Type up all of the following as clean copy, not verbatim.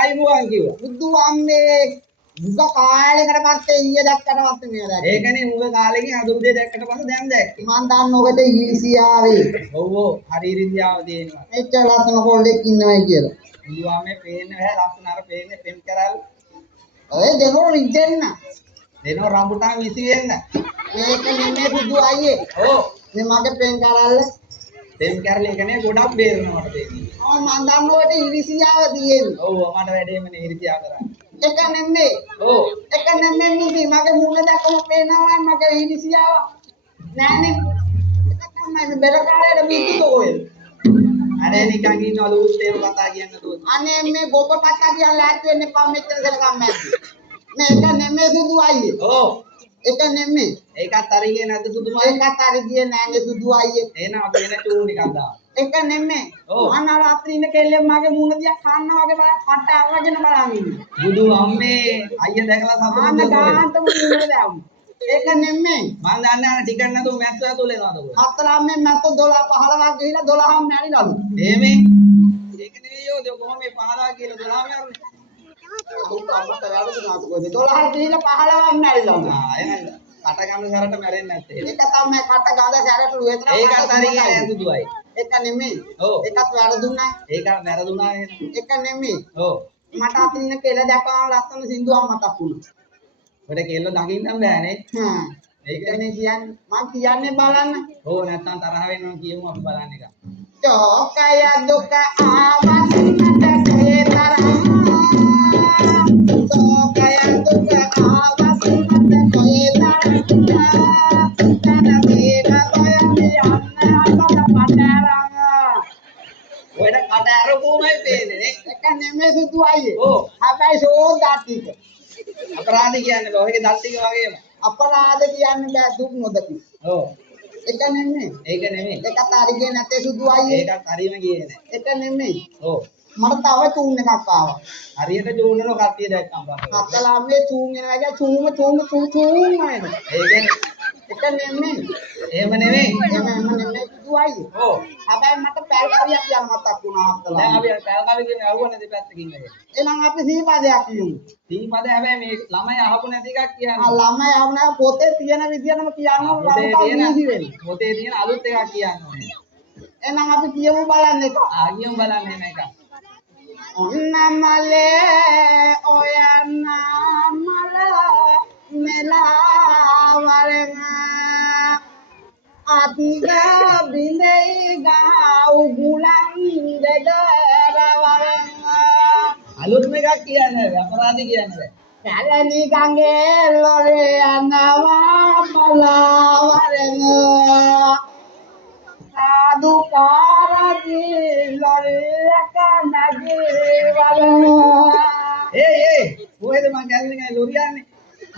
ආයිබෝවන් කිව්වා. බුදු අම්මේ මුග කාලයකට පස්සේ ඊයේ දැක්කට පස්සේ මේ දැක්කේ. ඒකනේ මුග කාලෙකින් අද උදේ දැක්කට පස්සේ දැන් දැක්කේ. මං දන්න ඔකට ඊර්ෂියාවේ. ඔව් ඔව් හරි ඉරිදියාව දෙනවා. මෙච්චර ලස්සන කොල්ලෙක් ඉන්නවයි කියලා. බුදු අම්මේ පේන්නේ නැහැ ලස්සන අර පේන්නේ පෙම් කරල්. ඔය දෙනෝ රිදෙන්න. දෙනෝ රම්බුටාන් විසි වෙන්න. මේක නෙමෙයි බුදු අයියේ. ඔව්. මේ මගේ පෙම් කරල්ල. පෙම් කරල් එකනේ ගොඩක් බේරනවා මට දෙන්නේ. මං දන්න ඔකට ඉරිසියාව තියෙන්නේ. ඔව් මට වැඩේමනේ ඉරිසියාව කරන්නේ. එක නෙමෙයි. ඔව්. එක නෙමෙයි මිසි මගේ මුණ දැකම පේනවා මගේ ඉරිසියාව. නෑනේ. ඒක තමයි බෙර කාලේට මිසි ඔය. අනේ නිකන් ඉන්නවලු උත්තේව කතා කියන්න දුන්න. අනේ මේ ගොප කතා කියලා ලෑස්ති වෙන්න එපා මෙච්චර සලකම් නැති. මේක නෙමෙයි සුදු අයියේ. ඔව්. ඒක නෙමෙයි. ඒකත් අරිගේ නැද්ද සුදුම? ඒකත් අරිගේ නෑනේ සුදු අයියේ. එහෙනම් අපි එන චූන් එකක් දාමු. ඒක නෙමෙයි. අනා රාත්‍රී ඉන්න කෙල්ලෙන් මගේ මුණ දිහා කන්නා වගේ බලලා කට අරගෙන බලන් ඉන්නේ. බුදු අම්මේ අයියා දැකලා සතුටු වෙනවා. ගාන්තම මුණ දාමු. ඒක නෙමෙයි. මං දන්නේ නැහැ ටිකක් නැතුව මැස්සෝ ඇතුල් වෙනවද කොහොමද? හතරම්මේ මැස්සෝ 12 15ක් ගිහිලා 12ම මැරිලාලු. එහෙමයි. ඒක නෙවෙයි යෝ කොහොම මේ 15 කියලා 12ම මැරුනේ. අමුත් අම්මට වැරදුනාද කොහෙද? 12 ගිහිලා 15ක් මැරිලාලු. එහෙනම් කට ගන්න සැරට මැරෙන්නේ නැත්තේ. ඒක තමයි කට ගඳ සැරට රුවෙතර. ඒකත් හරියන්නේ සුදුයි. ඒක නෙමෙයි. ඔව්. ඒකත් වැරදුනා. ඒකත් වැරදුනා නේද? ඒක නෙමෙයි. ඔව්. මට අතින් කෙල දැකලා ලස්සන සින්දුවක් මතක් වුණා. ඔය කෙල්ල දකින්නම් බෑනේ. හ්ම්. ඒකනේ කියන්නේ. මං කියන්නේ බලන්න. ඕ නැත්තම් තරහ වෙනවා කියමු අපි බලන්න එක. චෝකය දුක ආවසින්ට කේ තරහ. චෝකය දුක ආවසින්ට කේ තරහ. කට අරපුවමයි පේන්නේ නේ. ඒක නෙමෙයි සුදු අයියේ. ඔව්. හැබැයි ෂෝන් දාටික. අපරාධ කියන්නේ බෑ. ඔයගේ දත් ටික වගේම. අපරාධ කියන්නේ බෑ දුක් නොදකි. ඔව්. ඒක නෙමෙයි. ඒක නෙමෙයි. ඒකත් හරියන්නේ නැත්තේ සුදු අයියේ. ඒකත් හරියම ගියේ නෑ. ඒක නෙමෙයි. ඔව්. මට තව චූන් එකක් ආවා. හරියට චූන් කරන කට්ටිය දැක්කම් බලන්න. අත්තලාම්මේ චූන් එනවා කිය චූම නේද? ඒ කියන්නේ ඒක නෙමෙයි. එහෙම නෙමෙයි. එහෙම නෙමෙයි සුදු අයියේ. ඔව්. හැබැයි මට පැල් කවියක් කියන්න මතක් වුණා අත්තලා. දැන් අපි පැල් කවිය කියන්නේ අහුවනේ දෙපැත්තකින් නේද? එහෙනම් අපි සීපදයක් කියමු. සීපද හැබැයි මේ ළමයි අහපු නැති එකක් කියන්න. ළමයි අහපු නැති පොතේ තියෙන විදියටම කියන්න ඕනේ. පොතේ තියෙන අලුත් එකක් කියන්න ඕනේ. එහෙනම් අපි කියමු බලන්න එක. කියමු බලන්න එහෙම එකක්. ඔන්නමලේ ඔයන්නමල මෙලාවරම අතිග බිඳයි ගා උගුලන් දෙදරවරම අලුත්ම එකක් කියන්නේ අපරාධි කියන්නේ කැලණි ගඟේ ලොරේ යනවා බලාවරම සාදුකාරදී ලොරියක නැගී වරම ඒ කොහෙද මං කැලණි ගඟේ ලොරිය යන්නේ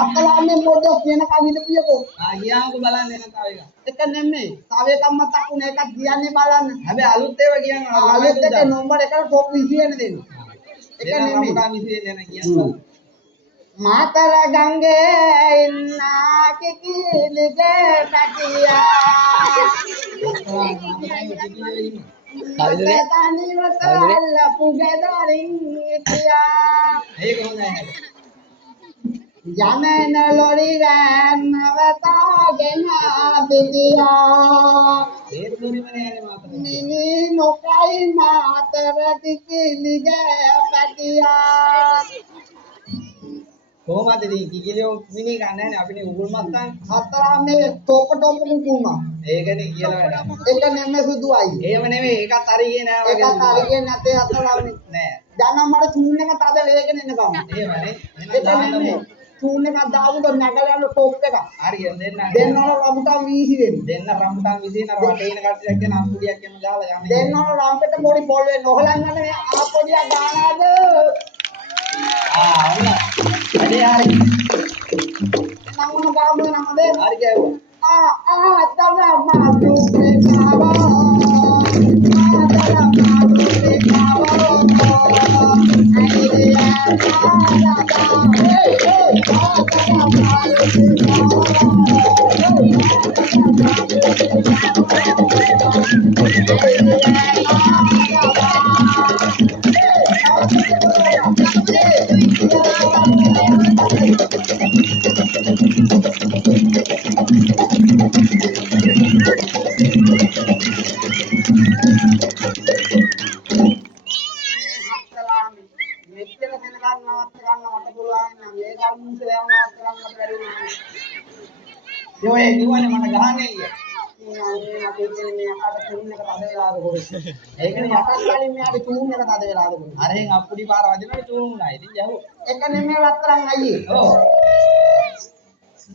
අත්තලාන්නේ පොඩ්ඩක් කියන කවිද කියකෝ ගියාමක බලන්න එන තව එකක් එක නෙමෙයි තව එකක් මතක් වුණා එකක් කියන්නේ බලන්න හැබැයි අලුත් ඒවා කියනවා අලුත් එක නම්බර එකට ටොප් 20 වෙන දෙන්න එක නෙමෙයි 20 වෙන යන කියන්න මාතර ගංගේ ඉන්නා කිකිලිගේ පැටියා කවිදනේ තනිවට අල්ලපු ගෙදරින් හිටියා ඒක හොඳයි යමන ලොරි වෑන් නවතාගෙන පිටියා ඒ දුරිමනේ යන්නේ මාතර මිනි නොකයි මාතර කිකිලිගේ පැටියා කොහමද ඉතින් කිකිලියෝ මිනි ගන්න නැහැ අපිනේ උගුල් මත්තන් හතරා මේ ටොප කුකුමා ඒකනේ කියලා වැඩ ඒක නෙමෙයි සුදුයි එහෙම නෙමෙයි ඒකත් හරියේ නෑ වගේ ඒකත් හරියේ නැතේ හතරා නෑ දැන් නම් මට චූන් එක තද වේගෙන එන්න ගමු එහෙමනේ එහෙනම් දාන්න චූන් එකක් දාපුවොත් නැගලා යන ටොප් එක හරියට දෙන්නවල රම්බුටාන් වීසි දෙන්න රම්බුටාන් වීසි නර වටේ ඉන කට්ටියක් කියන අම්පුඩියක් එම දාලා යන්නේ දෙන්නවල රම්පෙට පොඩි පොල් වෙන්න ඔහලන් යන්නේ ආපොඩියක් ගානාද ඔන්න වැඩේ හරි නමුන ගාමු නමද හරි ගැවුවා තමයි මාතු ප්‍රේමාවෝ Yo gimana mana gahane ya? ඒකනේ යටත් කලින් මෙයාට චූන් එක තද වෙලාද කොහොමද? අර එහෙන් අප්පුඩි පාර වදිනකොට චූන් වුණා. ඉතින් යහුව. එකනේ මේ රත්තරන් අයියේ. ඔව්.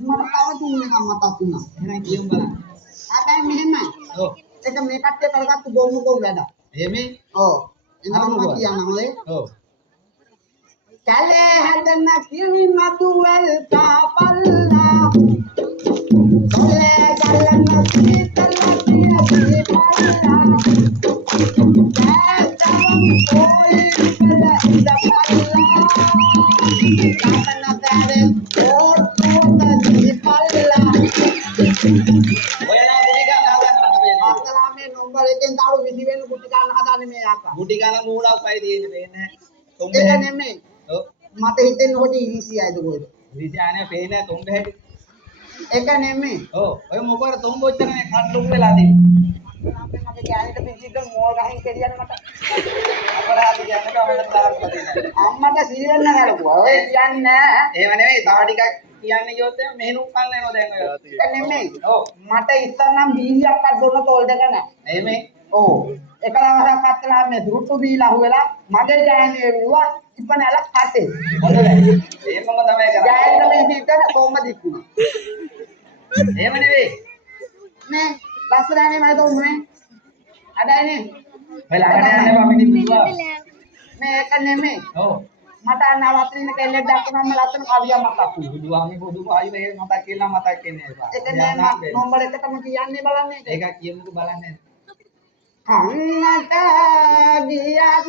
මට තව චූන් එකක් මතක් වුණා. එහෙනම් කියමු බලන්න. ආයෙත් මෙහෙමයි. ඔව්. ඒක මේ කට්ටිය කරගත්තු බොම්මුකෝ වැඩ. එහෙමයි? ඔව්. එනනම් මම කියන්නම් ඔය. ඔව්. කැලේ හැදෙන කිරි මතු වල තාපල්ලා කොලේ ගලන සීතල පිය පල්ලා ඇතම් කොයි පද ඉඳපල්ලා කමන බැරේ ඕට්ටුවක දීපල්ලා ඔයලා ගුටි ගන්න හදනවා මේ අතලා මේ නම්බර් එකෙන් තාරු 20 වෙන ගුටි ගන්න හදන්නේ මේ අක්කා ගුටි ගන්න මූණක් පයි තියෙන්නේ වෙන්නේ තුඹ එක නෙමෙයි මට හිතෙන්නේ හොටි ඉරිසියයිද කොහෙද ඉරිසියානේ පේන්නේ තුඹ හැටි ඒක නෙමෙයි ඔව් ඔය මොකද තුඹ ඔච්චරනේ කඩලුම් වෙලා තියෙන්නේ මගේ ගෑනිට පිටික මෝල් ගහින් කෙලියන මට අපරාධ කියන්නේ අපිට තාරපදින අම්මට සීරෙන්න ගලපුවා ඔය කියන්නේ නෑ ඒව නෙමෙයි තව ටිකක් කියන්නේ කිව්වොත් මෙහෙනුම් කන්න යනවා දැන් ඔය ඒක නෙමෙයි ඔව් මට ඉස්සනම් බීජයක්වත් බොන්න තෝල් දෙක නෑ එහෙමයි ඔව් එක දවසක් අත්තලා මේ දුරුට්ටු බීලා අහුවෙලා මගේ ගෑණිය එවුවා ඉපනල කටේ හොඳයි ඒකම තමයි කරන්නේ ගෑනිට මේ පිටර කොම්ම දික්කුණා එහෙම නෙවෙයි නේ ලස්සනනේ මම දුන්නේ අදයිනේ ඔය ළඟට යන්නේ අපිට කිව්වා මේ එක නෙමෙයි ඔව් මට නවත්රින කෙල්ලෙක් දැක්කම ලස්සන කවියක් මතක් වුණා බුදුහාමි පොදු ආයි මේ මතක් කියලා මතක් වෙන්නේ ඒක නෑ නම්බර එකටම කියන්නේ බලන්නේ ඒක කියමුකෝ බලන්නේ කන්නට ගියත්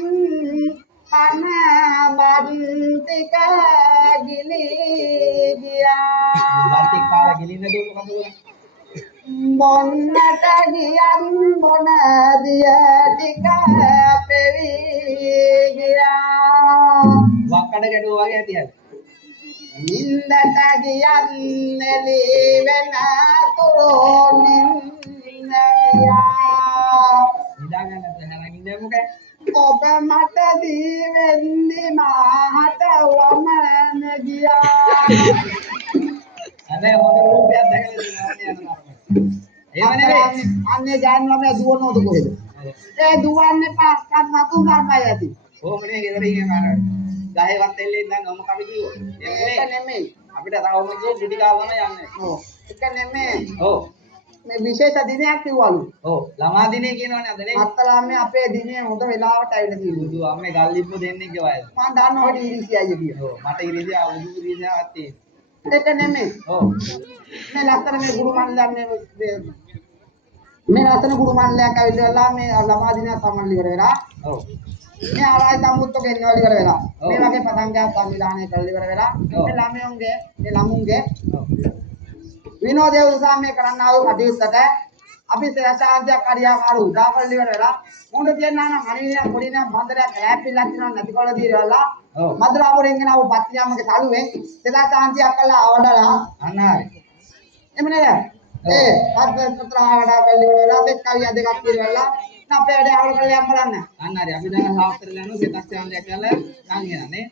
අනබන්තික ගිලි ගියා බන්තික කාලා ගිලින්න දුක මොකද මොන්නට ගියත් මොන දිය ටික පෙවි ගියා වක්කඩ ගැඩුව වගේ ඇතියද නින්දට ගියත් නෙලි වෙන තුරෝ නින්ද ගියා ඉඳගන්න දැනගෙන ඉන්නේ මොකද ඔබ මට දී වෙන්නේ මාහට වමන ගියා අනේ හොඳ රූපයක් දැකලා යනවා එහෙම නෙවෙයි අන්නේ ගෑන් ළමයා දුවනවද කොහෙද ඒ දුවන්නේ පාස්කත් වතු ගන්නයි ඇති කොහොමනේ ගෙදර ඉන්නේ මාර ගහේ වත් එල්ලේ ඉඳන් ඔම කවි කිව්වෝ ඒක නෙමෙයි අපිට තාවම කිව්ව ඩිඩි කාවම යන්නේ ඔව් ඒක නෙමෙයි ඔව් මේ විශේෂ දිනයක් කිව්වලු. ඔව් ළමා දිනේ කියනවනේ අද නේ. අත්තලා මේ අපේ දිනේ හොඳ වෙලාවට ඇවිල්ලා තියෙනවා. බුදු අම්මේ ගල්ලිප්ප දෙන්නේ කියවයි. මම දන්නවා හොඩි ඉරිසියයි කියලා. ඔව් මට ඉරිසියා උදු ඉරිසියාවක් තියෙනවා. ඒක නෙමෙයි. ඔව් මේ ලස්සන මේ ගුරු මණ්ඩලයක් මේ ලස්සන ගුරු මණ්ඩලයක් ඇවිල්ලා මේ ළමා දිනයක් සම්මන් ඉවර වෙලා. ඔව් මේ ආරයි සම්මුත්තු ගෙන්නවල ඉවර වෙලා. මේ වගේ පතංගයක් සංවිධානය කරලා ඉවර වෙලා. මේ ළමයන්ගේ මේ ළමුන්ගේ විනෝදයේ උසාමයේ කරන්න ආව කටයුත්තට අපි සෑසාන්තියක් හරියාකාර උදාකරලා ඉවර වෙලා මොඳ තියන්නා නම් අනිවිලා පොඩි නම් බන්දරයක් ඈප්පිල්ලක් තියනවා නැතිකොල දීරවලා මදුරාපුරෙන් ගෙනාව පත්තියම්මගේ සලුවෙන් සෑසාන්තියක් කළා අවඩලා අනාරි එමුනේ ඒ පත්‍ර ආවඩා කල්ලිවලා දෙක් කවිය දෙකක් ඉවරලා අපේ වැඩ අවුල් කරලා යම් බලන්න අනාරි අපි දැන් හාස්තරල යනවා සෑසාන්තියක් කියලා නම් එනනේ